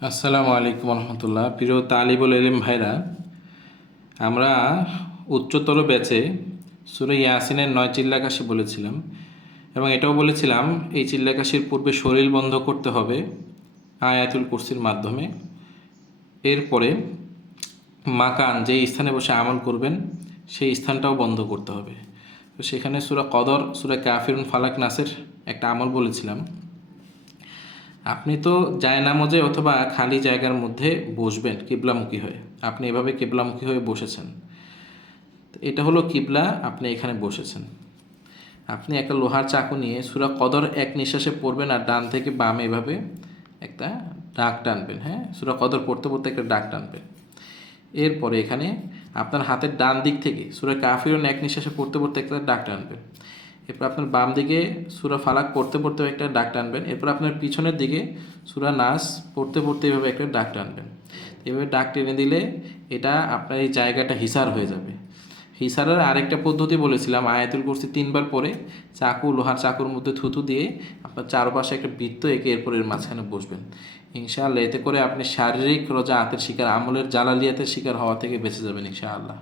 আসসালামু আলাইকুম রহমতুল্লাহ। প্রিয় তালিবুল ইলম ভাইরা, আমরা উচ্চতর ব্যাচে সূরা ইয়াসিনের 9 চিল্লাকাশি বলেছিলাম এবং এটাও বলেছিলাম এই চিল্লাকাশির পূর্বে শরীর বন্ধ করতে হবে আয়াতুল কুরসির মাধ্যমে। এরপরে মাকান যেই স্থানে বসে আমল করবেন সেই স্থানটাও বন্ধ করতে হবে। তো সেখানে সূরা কদর, সূরা কাফিরুন, ফালাক, নাসের একটা আমল বলেছিলাম। আপনি তো জায়নামাজে অথবা খালি জায়গার মধ্যে বসবেন কিবলামুখী হয়ে। আপনি এভাবে কিবলামুখী হয়ে বসেছেন, তো এটা হলো কিবলা, আপনি এখানে বসেছেন। আপনি একটা লোহার চাকু নিয়ে সূরা কদর এক নিঃশ্বাসে পড়বেন আর ডান থেকে বামে এভাবে একটা ডাক টানবেন। হ্যাঁ, সূরা কদর পড়তে পড়তে একটা ডাক টানবেন। এরপরে এখানে আপনার হাতের ডান দিক থেকে সূরা কাফিরুন এক নিঃশ্বাসে পড়তে পড়তে একটা ডাক টানবেন। এরপর আপনার বাম দিকে সূরা ফালাক পড়তে পড়তে একটা ডাক টানবেন। এরপর আপনার পিছনের দিকে সূরা নাস পড়তে পড়তে এভাবে একটা ডাক টানবেন। এভাবে ডাক টেনে দিলে এটা আপনার এই জায়গাটা হিসার হয়ে যাবে। হিসারের আরেকটা পদ্ধতি বলেছিলাম, আয়াতুল কুরসি 3 বার পরে চাকু, লোহার চাকুর মধ্যে থুতু দিয়ে আপনার চারপাশে একটা বৃত্ত এঁকে এরপর এর মাঝখানে বসবেন। ইনশাআল্লাহ এতে করে আপনি শারীরিক রোজা হাতের শিকার, আমলের জালালিয়াতের শিকার হওয়া থেকে বেঁচে যাবেন ইনশাআল্লাহ।